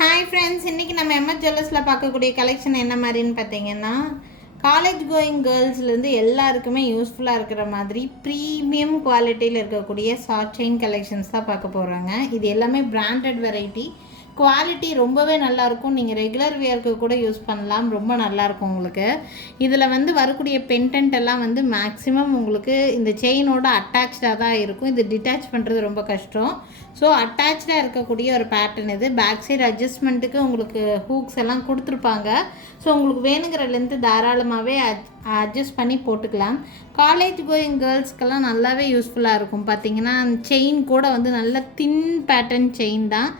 Hi friends, இன்றைக்கி நம்ம MS ஜுவல்லர்ஸில் பார்க்கக்கூடிய கலெக்ஷன் என்ன மாதிரின்னு பார்த்தீங்கன்னா, காலேஜ் கோயிங் கேர்ள்ஸ்லேருந்து எல்லாருக்குமே யூஸ்ஃபுல்லாக இருக்கிற மாதிரி ப்ரீமியம் குவாலிட்டியில் இருக்கக்கூடிய ஷார்ட் செயின் கலெக்ஷன்ஸ் தான் பார்க்க போகிறாங்க. இது எல்லாமே பிராண்டட் வெரைட்டி, குவாலிட்டி ரொம்பவே நல்லாயிருக்கும். நீங்கள் ரெகுலர் வியருக்கு கூட யூஸ் பண்ணலாம், ரொம்ப நல்லாயிருக்கும் உங்களுக்கு. இதில் வரக்கூடிய பென்டென்ட் எல்லாம் மேக்ஸிமம் உங்களுக்கு இந்த செயினோட அட்டாச்சாக தான் இருக்கும். இது டிட்டாச் பண்ணுறது ரொம்ப கஷ்டம். ஸோ அட்டாச்சாக இருக்கக்கூடிய ஒரு பேட்டர்ன் இது. பேக் சைடு அட்ஜஸ்ட்மெண்ட்டுக்கு உங்களுக்கு ஹூக்ஸ் எல்லாம் கொடுத்துருப்பாங்க. ஸோ உங்களுக்கு வேணுங்கிற லென்த்து தாராளமாகவே அட்ஜஸ்ட் பண்ணி போட்டுக்கலாம். காலேஜ் கோயிங் கேர்ள்ஸ்க்கெல்லாம் நல்லாவே யூஸ்ஃபுல்லாக இருக்கும். பார்த்திங்கன்னா செயின் கூட நல்ல தின் பேட்டர்ன் செயின் தான்,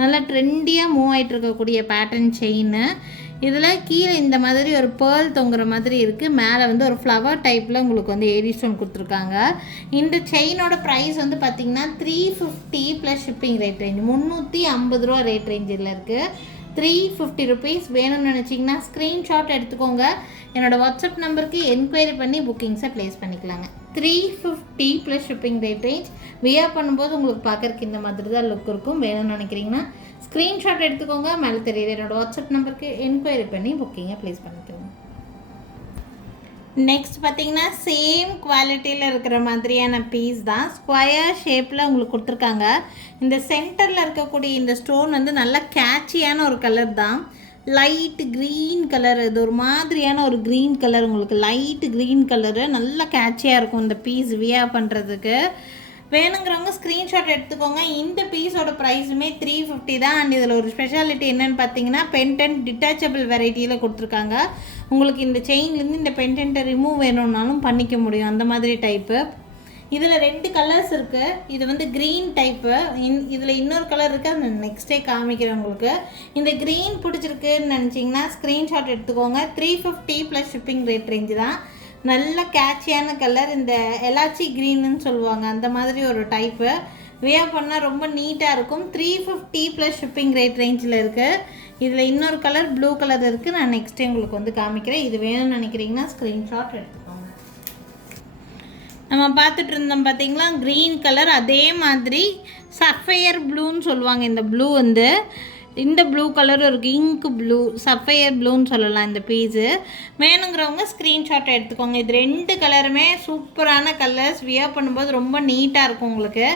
நல்லா ட்ரெண்டியாக மூவ் ஆகிட்டு இருக்கக்கூடிய பேட்டர்ன் செயின். இதில் கீழே இந்த மாதிரி ஒரு பேர்ல் தொங்குற மாதிரி இருக்குது. மேலே ஒரு ஃப்ளவர் டைப்பில் உங்களுக்கு ஏடி ஸ்டோன் கொடுத்துருக்காங்க. இந்த செயினோட ப்ரைஸ் பார்த்திங்கன்னா 350 ப்ளஸ் ஷிப்பிங் ரேட் ரேஞ்ச், 350 ரூபா ரேட் ரேஞ்சில் இருக்குது. 350 ருபீஸ். வேணும்னு நினச்சிங்கன்னா ஸ்க்ரீன்ஷாட் எடுத்துக்கோங்க. என்னோடய வாட்ஸ்அப் நம்பருக்கு என்கொயரி பண்ணி புக்கிங்ஸை ப்ளேஸ் பண்ணிக்கலாங்க. 350 plus shipping rate range. Wear பண்ணும்போது உங்களுக்கு பார்க்குறதுக்கு இந்த மாதிரி தான் லுக் இருக்கும். வேணும்னு நினைக்கிறீங்கன்னா ஸ்க்ரீன்ஷாட் எடுத்துக்கோங்க. மேலே தெரியுது என்னோடய வாட்ஸ்அப் நம்பருக்கு என்கொயரி பண்ணி புக்கிங்கை ப்ளேஸ் பண்ணிக்கோங்க. நெக்ஸ்ட் பார்த்திங்கன்னா சேம் குவாலிட்டியில் இருக்கிற மாதிரியான பீஸ் தான், ஸ்கொயர் ஷேப்பில் உங்களுக்கு கொடுத்துருக்காங்க. இந்த சென்டரில் இருக்கக்கூடிய இந்த ஸ்டோன் நல்ல கேட்சியான ஒரு கலர் தான். லைட் க்ரீன் கலர், இது ஒரு மாதிரியான ஒரு க்ரீன் கலர், உங்களுக்கு லைட் க்ரீன் கலரு நல்லா கேட்சியாக இருக்கும் இந்த பீஸ் வியர் பண்ணுறதுக்கு. வேணுங்கிறவங்க ஸ்க்ரீன்ஷாட் எடுத்துக்கோங்க. இந்த பீஸோட ப்ரைஸுமே 350 தான். அண்ட் இதில் ஒரு ஸ்பெஷாலிட்டி என்னென்னு பார்த்தீங்கன்னா, பென்டென்ட் டிட்டாச்சபிள் வெரைட்டியில் கொடுத்துருக்காங்க. உங்களுக்கு இந்த செயின்லேருந்து இந்த பென்டென்ட்டை ரிமூவ் வேணும்னாலும் பண்ணிக்க முடியும், அந்த மாதிரி டைப்பு. இதில் 2 கலர்ஸ் இருக்குது. இது க்ரீன் டைப்பு, இதில் இன்னொரு கலர் இருக்குது, அது நெக்ஸ்ட்டே காமிக்கிறேன் உங்களுக்கு. இந்த க்ரீன் பிடிச்சிருக்குன்னு நினச்சிங்கன்னா ஸ்க்ரீன்ஷாட் எடுத்துக்கோங்க. 350 ப்ளஸ் ஷிப்பிங் ரேட் ரேஞ்சு தான். நல்ல கேட்சியான கலர், இந்த எலாச்சி க்ரீன்னு சொல்லுவாங்க, அந்த மாதிரி ஒரு டைப்பு. வியர் பண்ணால் ரொம்ப நீட்டாக இருக்கும். 350 ப்ளஸ் ஷிப்பிங் ரேட் ரேஞ்சில் இருக்குது. இதில் இன்னொரு கலர் ப்ளூ கலர் இருக்குது, நான் நெக்ஸ்ட்டு உங்களுக்கு காமிக்கிறேன். இது வேணும்னு நினைக்கிறீங்கன்னா ஸ்க்ரீன்ஷாட் எடுத்துக்கோங்க. நம்ம பார்த்துட்டு இருந்தோம் பார்த்திங்களா க்ரீன் கலர், அதே மாதிரி சஃபையர் ப்ளூன்னு சொல்லுவாங்க. இந்த ப்ளூ இந்த ப்ளூ கலரும் இருக்குது, இங்க் ப்ளூ, சஃபையர் ப்ளூன்னு சொல்லலாம் இந்த பீஸு. வேணுங்கிறவங்க ஸ்க்ரீன்ஷாட் எடுத்துக்கோங்க. இது 2 கலருமே சூப்பரான கலர்ஸ். வியர் பண்ணும்போது ரொம்ப நீட்டாக இருக்கும் உங்களுக்கு.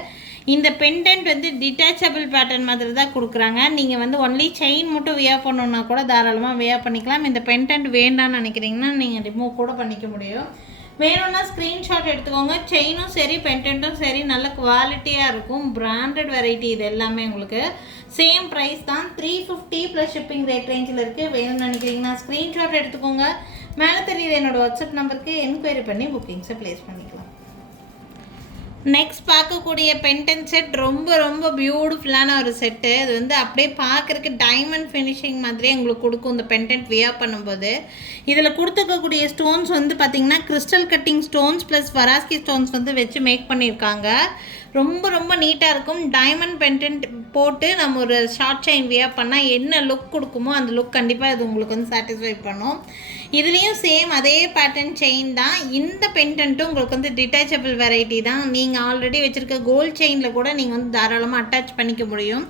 இந்த பெண்டன்ட் டிட்டாச்சபிள் பேட்டர்ன் மாதிரி தான் கொடுக்குறாங்க. நீங்கள் ஒன்லி செயின் மட்டும் வியர் பண்ணணுன்னா கூட தாராளமாக வியர் பண்ணிக்கலாம். இந்த பெண்டன்ட் வேண்டான்னு நினைக்கிறீங்கன்னா நீங்கள் ரிமூவ் கூட பண்ணிக்க முடியும். வேணும்னா ஸ்க்ரீன்ஷாட் எடுத்துக்கோங்க. செயினும் சரி பெண்டன்ட்டும் சரி நல்ல குவாலிட்டியாக இருக்கும். பிராண்டட் வெரைட்டி இது எல்லாமே. உங்களுக்கு சேம் ப்ரைஸ் தான், 350 ப்ளஸ் ஷிப்பிங் ரேட் ரேஞ்சில் இருக்குது. வேணும்னு நினைக்கிறீங்கன்னா ஸ்க்ரீன்ஷாட் எடுத்துக்கோங்க. மேலே தெரியுது என்னோடய வாட்ஸ்அப் நம்பருக்கு என்கொயரி பண்ணி புக்கிங்ஸை ப்ளேஸ் பண்ணிக்கலாம். நெக்ஸ்ட் பார்க்கக்கூடிய பென்டென்ட் செட் ரொம்ப ரொம்ப பியூட்டிஃபுல்லான ஒரு செட்டு. இது அப்படியே பார்க்குறக்கு டைமண்ட் ஃபினிஷிங் மாதிரியே உங்களுக்கு கொடுக்கும் இந்த பென்டென்ட் வியர் பண்ணும்போது. இதில் கொடுத்துக்கக்கூடிய ஸ்டோன்ஸ் பார்த்திங்கன்னா crystal cutting stones plus Swarovski stones வச்சு மேக் பண்ணியிருக்காங்க. ரொம்ப ரொம்ப நீட்டாக இருக்கும். டைமண்ட் பென்டென்ட் போட்டு நம்ம ஒரு ஷார்ட் செயின் வியர் பண்ணால் என்ன லுக் கொடுக்குமோ அந்த லுக் கண்டிப்பாக இது உங்களுக்கு சாட்டிஸ்ஃபை பண்ணும். இதுலேயும் சேம் அதே பேட்டர்ன் செயின் தான். இந்த பென்டென்ட்டும் உங்களுக்கு டிட்டாச்சபிள் வெரைட்டி தான். நீங்கள் ஆல்ரெடி வச்சுருக்க கோல்ட் செயினில் கூட நீங்கள் தாராளமாக அட்டாச் பண்ணிக்க முடியும்.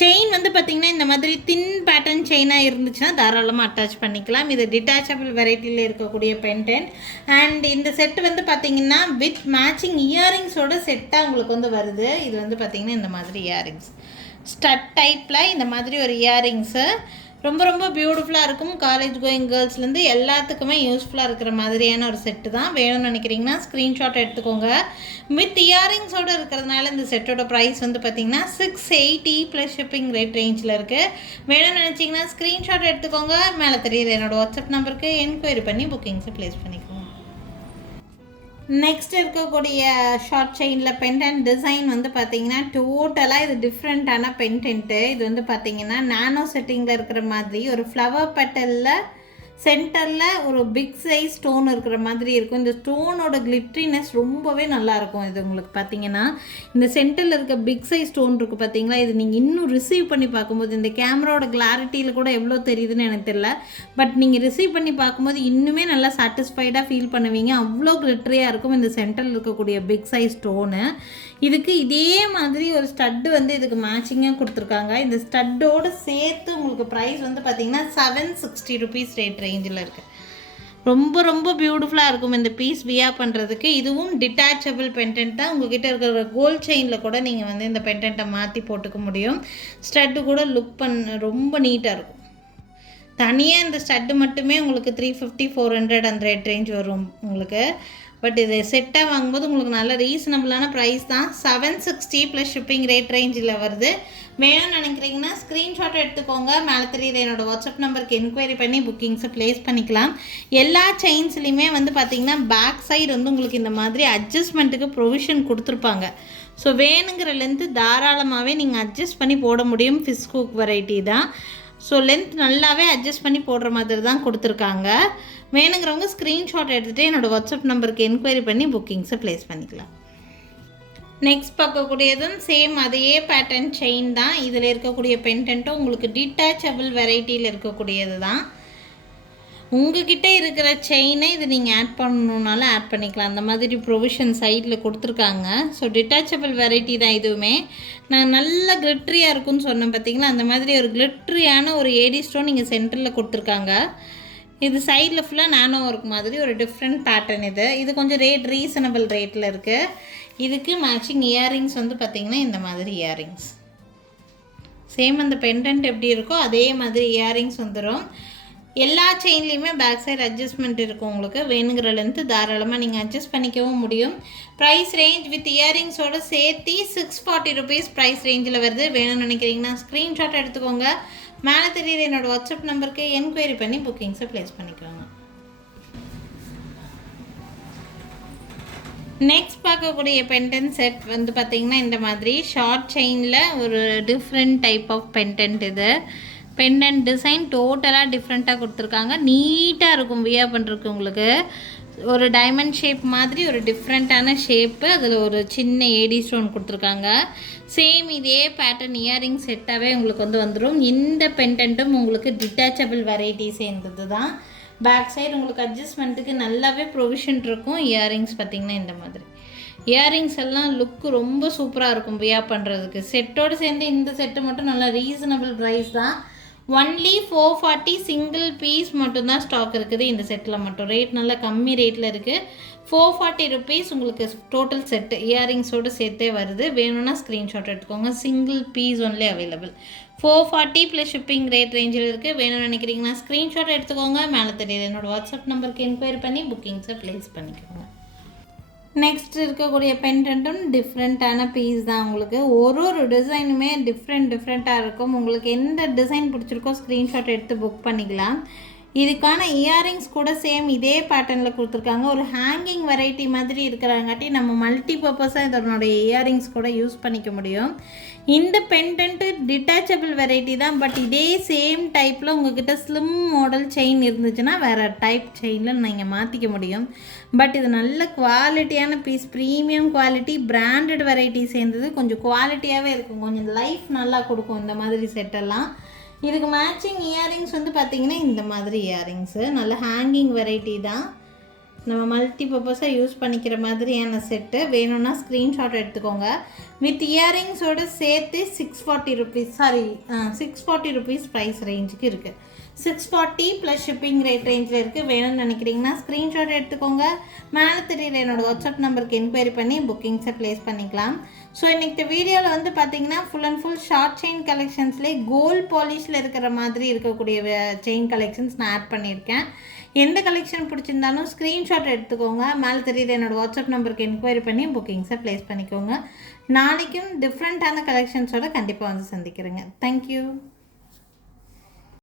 செயின் பார்த்திங்கன்னா இந்த மாதிரி தின் பேட்டர்ன் செயினாக இருந்துச்சுன்னா தாராளமாக அட்டாச் பண்ணிக்கலாம். இது டிட்டாச்சபிள் வெரைட்டியில் இருக்கக்கூடிய பென்டென்ட். அண்ட் இந்த செட்டு பார்த்திங்கன்னா வித் மேட்சிங் இயரிங்ஸோட செட்டாக உங்களுக்கு வருது. இது பார்த்திங்கன்னா இந்த மாதிரி இயரிங்ஸ் ஸ்டட் டைப்பில் இந்த மாதிரி ஒரு இயரிங்ஸு ரொம்ப ரொம்ப பியூட்டிஃபுல்லாக இருக்கும். காலேஜ் கோயிங் கேர்ள்ஸ்லேருந்து எல்லாத்துக்குமே யூஸ்ஃபுல்லாக இருக்கிற மாதிரியான ஒரு செட்டு தான். வேணும்னு நினைக்கிறீங்கன்னா ஸ்க்ரீன்ஷாட் எடுத்துக்கோங்க. வித் இயரிங்ஸோடு இருக்கிறதுனால இந்த செட்டோட ப்ரைஸ் பார்த்திங்கன்னா 680 ப்ளஸ் ஷிப்பிங் ரேட் ரேஞ்சில் இருக்குது. வேணும்னு நினச்சிங்கன்னா ஸ்க்ரீன்ஷாட் எடுத்துக்கோங்க. மேலே தெரியுது என்னோடய வாட்ஸ்அப் நம்பருக்கு என்கொயரி பண்ணி புக்கிங்ஸை ப்ளேஸ் பண்ணிக்கோங்க. நெக்ஸ்ட் இருக்கக்கூடிய ஷார்ட் செயினில் பென்டென்ட் டிசைன் பார்த்திங்கன்னா டோட்டலாக இது டிஃப்ரெண்ட்டான பென்டென்ட்டு. இது பார்த்திங்கன்னா நானோ செட்டிங்கில் இருக்கிற மாதிரி ஒரு ஃப்ளவர் பெட்டலில் சென்டரில் ஒரு பிக் சைஸ் ஸ்டோன் இருக்கிற மாதிரி இருக்கும். இந்த ஸ்டோனோட கிளிட்ரினஸ் ரொம்பவே நல்லாயிருக்கும். இது உங்களுக்கு பார்த்தீங்கன்னா இந்த சென்டரில் இருக்க பிக் சைஸ் ஸ்டோன் இருக்குது பார்த்தீங்களா, இது நீங்கள் இன்னும் ரிசீவ் பண்ணி பார்க்கும்போது இந்த கேமராவோட கிளாரிட்டியில் கூட எவ்வளோ தெரியுதுன்னு எனக்கு தெரியல, பட் நீங்கள் ரிசீவ் பண்ணி பார்க்கும்போது இன்னுமே நல்லா சாட்டிஸ்ஃபைடாக ஃபீல் பண்ணுவீங்க. அவ்வளோ கிளிட்ரியாக இருக்கும் இந்த சென்டரில் இருக்கக்கூடிய பிக் சைஸ் ஸ்டோனு. இதுக்கு இதே மாதிரி ஒரு ஸ்டட்டு வந்து இதுக்கு மேட்சிங்காக கொடுத்துருக்காங்க. இந்த ஸ்டட்டோடு சேர்த்து உங்களுக்கு ப்ரைஸ் வந்து பார்த்திங்கன்னா 760 ருபீஸ் ரேஞ்சில் இருக்குது. ரொம்ப ரொம்ப பியூட்டிஃபுல்லாக இருக்கும் இந்த பீஸ் வியர் பண்ணுறதுக்கு. இதுவும் டிட்டாச்சபிள் பெண்டன்ட் தான். உங்கள்கிட்ட இருக்கிற கோல்ட் செயினில் கூட நீங்கள் வந்து இந்த பெண்டன்ட்டை மாற்றி போட்டுக்க முடியும். ஸ்டட்டு கூட லுக் ரொம்ப நீட்டாக இருக்கும். தனியாக இந்த ஸ்டட்டு மட்டுமே உங்களுக்கு 350 400 அந்த ரேஞ்ச் வரும் உங்களுக்கு. பட் இது செட்டாக வாங்கும்போது உங்களுக்கு நல்ல ரீசனபிளான ப்ரைஸ் தான். 760 ப்ளஸ் ஷிப்பிங் ரேஞ்சில் வருது. வேணும்னு நினைக்கிறீங்கன்னா ஸ்க்ரீன்ஷாட் எடுத்துக்கோங்க. மேலே தெரியுது என்னோடய வாட்ஸ்அப் நம்பருக்கு என்கொயரி பண்ணி புக்கிங்ஸை ப்ளேஸ் பண்ணிக்கலாம். எல்லா செயின்ஸ்லையுமே வந்து பார்த்திங்கன்னா பேக் சைடு வந்து உங்களுக்கு இந்த மாதிரி அட்ஜஸ்ட்மெண்ட்டுக்கு ப்ரொவிஷன் கொடுத்துருப்பாங்க. ஸோ வேணுங்கிற லென்த்து தாராளமாகவே நீங்கள் அட்ஜஸ்ட் பண்ணி போட முடியும். ஃபிஷ் ஹூக் வெரைட்டி தான். ஸோ லென்த் நல்லாவே அட்ஜஸ்ட் பண்ணி போடுற மாதிரி தான் கொடுத்துருக்காங்க. வேணுங்கிறவங்க ஸ்க்ரீன்ஷாட் எடுத்துகிட்டு என்னோடய வாட்ஸ்அப் நம்பருக்கு என்கொயரி பண்ணி புக்கிங்ஸை ப்ளேஸ் பண்ணிக்கலாம். நெக்ஸ்ட் பார்க்கக்கூடியதும் சேம் அதே பேட்டர்ன் செயின் தான். இதில் இருக்கக்கூடிய பெண்டன்ட்டும் உங்களுக்கு டிட்டாச்சபிள் வெரைட்டியில் இருக்கக்கூடியது தான். உங்ககிட்ட இருக்கிற செயினை இது நீங்கள் ஆட் பண்ணணுன்னாலும் ஆட் பண்ணிக்கலாம். அந்த மாதிரி ப்ரொவிஷன் சைடில் கொடுத்துருக்காங்க. ஸோ டிட்டாச்சபிள் வெரைட்டி தான் இதுவுமே. நான் நல்ல கிளிட்ரியாக இருக்குன்னு சொன்னேன் பார்த்தீங்களா, அந்த மாதிரி ஒரு கிளிட்ரியான ஒரு ஏடி ஸ்டோன் இங்கே சென்டரில் கொடுத்துருக்காங்க. இது சைடில் ஃபுல்லாக நானோ ஒர்க் மாதிரி ஒரு டிஃப்ரெண்ட் பேட்டர்ன் இது. இது கொஞ்சம் ரீசனபிள் ரேட்டில் இருக்குது. இதுக்கு மேட்சிங் இயரிங்ஸ் வந்து பார்த்திங்கன்னா இந்த மாதிரி இயரிங்ஸ் சேம் அந்த பெண்டன்ட் எப்படி இருக்கோ அதே மாதிரி இயரிங்ஸ் வந்துடும். எல்லா செயின்லேயுமே பேக் சைடு அட்ஜஸ்ட்மெண்ட் இருக்கும். உங்களுக்கு வேணுங்கிற லென்த்து தாராளமாக நீங்கள் அட்ஜஸ்ட் பண்ணிக்கவும் முடியும். ப்ரைஸ் ரேஞ்ச் வித் இயரிங்ஸோடு சேர்த்து 640 ருபீஸ் ப்ரைஸ் ரேஞ்சில் வருது. வேணும்னு நினைக்கிறீங்கன்னா ஸ்க்ரீன்ஷாட் எடுத்துக்கோங்க. மேலே தெரியுது என்னோடய வாட்ஸ்அப் நம்பருக்கு என்கொயரி பண்ணி புக்கிங்ஸை ப்ளேஸ் பண்ணிக்கோங்க. நெக்ஸ்ட் பார்க்கக்கூடிய பெண்டன்ட் செட் வந்து பார்த்திங்கன்னா இந்த மாதிரி ஷார்ட் செயினில் ஒரு டிஃப்ரெண்ட் டைப் ஆஃப் பெண்டன்ட். இது பெண்டன்ட் டிசைன் டோட்டலாக டிஃப்ரெண்ட்டாக கொடுத்துருக்காங்க. நீட்டாக இருக்கும் வியர் பண்ணுறதுக்கு. உங்களுக்கு ஒரு டைமண்ட் ஷேப் மாதிரி ஒரு டிஃப்ரெண்ட்டான ஷேப்பு. அதில் ஒரு சின்ன ஏடி ஸ்டோன் கொடுத்துருக்காங்க. சேம் இதே பேட்டர்ன் இயரிங் செட்டாகவே உங்களுக்கு வந்து வந்துடும். இந்த பெண்டன்ட்டும் உங்களுக்கு டிட்டாச்சபிள் வெரைட்டி சேர்ந்தது தான். பேக் சைடு உங்களுக்கு அட்ஜஸ்ட்மெண்ட்டுக்கு நல்லாவே ப்ரொவிஷன் இருக்கும். இயரிங்ஸ் பார்த்திங்கன்னா இந்த மாதிரி இயரிங்ஸ் எல்லாம் லுக்கு ரொம்ப சூப்பராக இருக்கும் வியர் பண்ணுறதுக்கு. செட்டோடு சேர்ந்து இந்த செட்டு மட்டும் நல்லா ரீசனபிள் ப்ரைஸ் தான். ஒன்லி 440 சிங்கிள் பீஸ் மட்டும்தான் ஸ்டாக் இருக்குது இந்த செட்டில் மட்டும். ரேட் நல்லா கம்மி ரேட்டில் இருக்குது. 440 ருபீஸ் உங்களுக்கு டோட்டல் செட்டு இயரிங்ஸோடு சேர்த்தே வருது. வேணும்னா ஸ்க்ரீன்ஷாட் எடுத்துக்கோங்க. Single piece only available. 440 plus shipping ரேஞ்சில் இருக்குது. வேணும்னு நினைக்கிறீங்கன்னா ஸ்க்ரீன்ஷாட் எடுத்துக்கோங்க. மேலே தெரியுது என்னோடய வாட்ஸ்அப் நம்பருக்கு என்கொயரி பண்ணி புக்கிங்ஸை ப்ளேஸ் பண்ணிக்கோங்க. நெக்ஸ்ட் இருக்கக்கூடிய பெண்டன்ட்டும் டிஃப்ரெண்ட்டான பீஸ் தான். உங்களுக்கு ஒரு டிசைனுமே டிஃப்ரெண்ட்டாக இருக்கும். உங்களுக்கு எந்த டிசைன் பிடிச்சிருக்கோ ஸ்க்ரீன்ஷாட் எடுத்து புக் பண்ணிக்கலாம். இதுக்கான இயரிங்ஸ் கூட சேம் இதே பேட்டர்னில் கொடுத்துருக்காங்க. ஒரு ஹேங்கிங் வெரைட்டி மாதிரி இருக்கிறங்காட்டி நம்ம மல்டி பர்பஸாக இதனுடைய இயரிங்ஸ் கூட யூஸ் பண்ணிக்க முடியும். இந்த பெண்டன்ட்டு டிட்டாச்சபிள் வெரைட்டி தான். பட் இதே சேம் டைப்பில் உங்கள்கிட்ட ஸ்லிம் மாடல் செயின் இருந்துச்சுன்னா வேறு டைப் செயினில் நீங்கள் மாற்றிக்க முடியும். பட் இது நல்ல குவாலிட்டியான piece. Premium quality branded variety சேர்ந்தது. கொஞ்சம் குவாலிட்டியாகவே இருக்கும். கொஞ்சம் லைஃப் நல்லா கொடுக்கும் இந்த மாதிரி செட்டெல்லாம். இதுக்கு மேட்சிங் இயரிங்ஸ் வந்து பார்த்திங்கன்னா இந்த மாதிரி இயரிங்ஸு நல்ல ஹேங்கிங் வெரைட்டி தான். நம்ம மல்டி பர்பஸாக யூஸ் பண்ணிக்கிற மாதிரியான செட்டு. வேணும்னா ஸ்க்ரீன்ஷாட் எடுத்துக்கோங்க. வித் இயரிங்ஸோடு சேர்த்து 640 ருபீஸ் ப்ரைஸ் ரேஞ்சுக்கு இருக்குது. 640 ப்ளஸ் ஷிப்பிங் ரேஞ்சில் இருக்குது. வேணும்னு நினைக்கிறீங்கன்னா ஸ்க்ரீன்ஷாட் எடுத்துக்கோங்க. மேலே தெரியல என்னோடய வாட்ஸ்அப் நம்பருக்கு என்கொயரி பண்ணி புக்கிங்ஸை ப்ளேஸ் பண்ணிக்கலாம். ஸோ இன்றைக்கி வீடியோவில் வந்து பார்த்திங்கன்னா full and full short chain கலெக்ஷன்ஸ்லேயே கோல்ட் பாலிஷில் இருக்கிற மாதிரி இருக்கக்கூடிய செயின் கலெக்ஷன்ஸ் நான் ஆட் பண்ணியிருக்கேன். எந்த கலெக்ஷன் பிடிச்சிருந்தாலும் ஸ்க்ரீன்ஷாட் எடுத்துக்கோங்க. மேலே தெரியுது என்னோடய வாட்ஸ்அப் நம்பருக்கு என்கொயரி பண்ணி புக்கிங்ஸை ப்ளேஸ் பண்ணிக்கோங்க. நாளைக்கும் டிஃப்ரெண்ட்டான கலெக்ஷன்ஸோடு கண்டிப்பாக வந்து சந்திக்கிறேங்க. தேங்க்யூ.